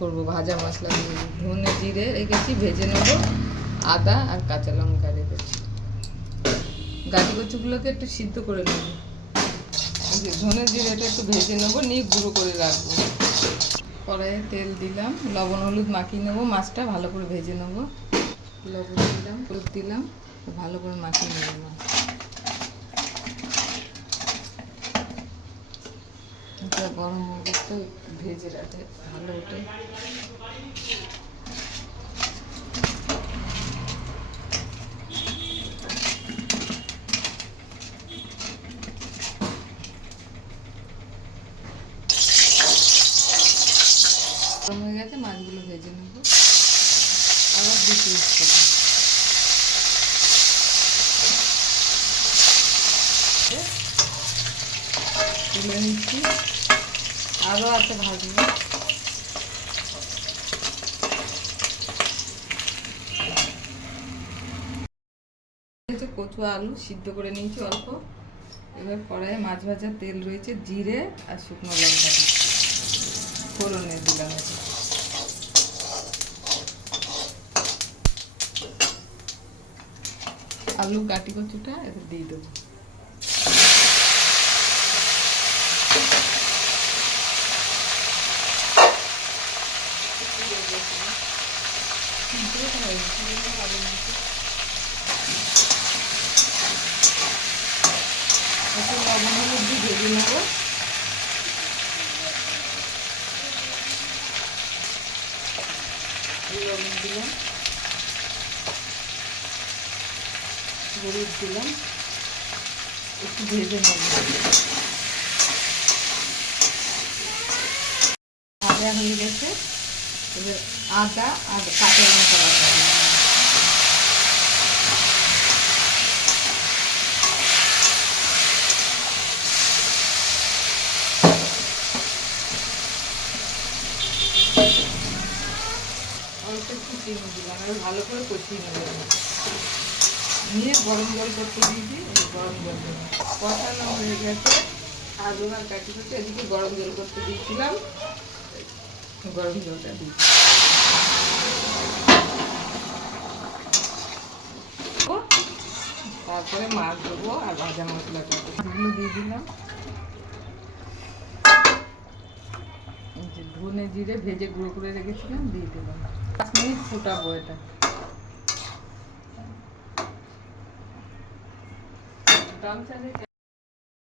করব ভাজা মশলা ধনে জিরে রেখেছি, ভেজে নেব, আদা আর কাঁচা লঙ্কা রেখেছি। গাটি কচুগুলোকে একটু সিদ্ধ করে নেব। ধনে জিরেটা একটু ভেজে নেব, নিয়ে গুঁড়ো করে রাখব। কড়াইয়ে তেল দিলাম, লবণ, হলুদ মাখিয়ে নেব, মাছটা ভালো করে ভেজে নেব। লবণ দিলাম, হলুদ দিলাম, ভালো করে মাখিয়ে নেব। মাছ এটা গরম মরিচটা ভেজে রাখে, ভালো ওঠে গরম হয়ে গেছে, মাছগুলো ভেজে নেব। আবার দুটো উঠতে তুলে নিচ্ছি। আরও আছে ভাজবো কচু আলু সিদ্ধ করে নিয়েছি অল্প। এবার কড়াইয়ে মাছ ভাজার তেল রয়েছে জিরে আর শুকনো লঙ্কা। ফোড়নে দিলাম আলু কাটি কচুটা এটা দিয়ে দেবো। একটু দিলাম একটু ভেজে নেব ভাজা গেছে। এবার আদা আর লঙ্কা বাটা দিলাম। অল্প একটু চিনি দিলাম এবার ভালো করে কষিয়ে নেব নিয়ে গরম জল করতে দিয়েছি গরম জল কষানো হয়ে গেছে। আলু আর কাটি করতে এদিকে গরম জল করতে দিয়েছিলাম গরম জলটা দিয়েছি তারপরে মাছ দেবো আর ভাজা মশলাটা এগুলো দিয়ে দিলাম। ধনে জিরে ভেজে গুঁড়ো করে রেখেছিলাম, দিয়ে দিলাম। পাঁচ মিনিট ফুটাবো এটা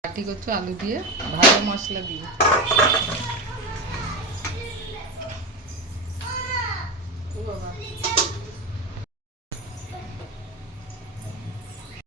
কাটি করছ আলু দিয়ে ভালো মশলা দিয়ে ও বাবা।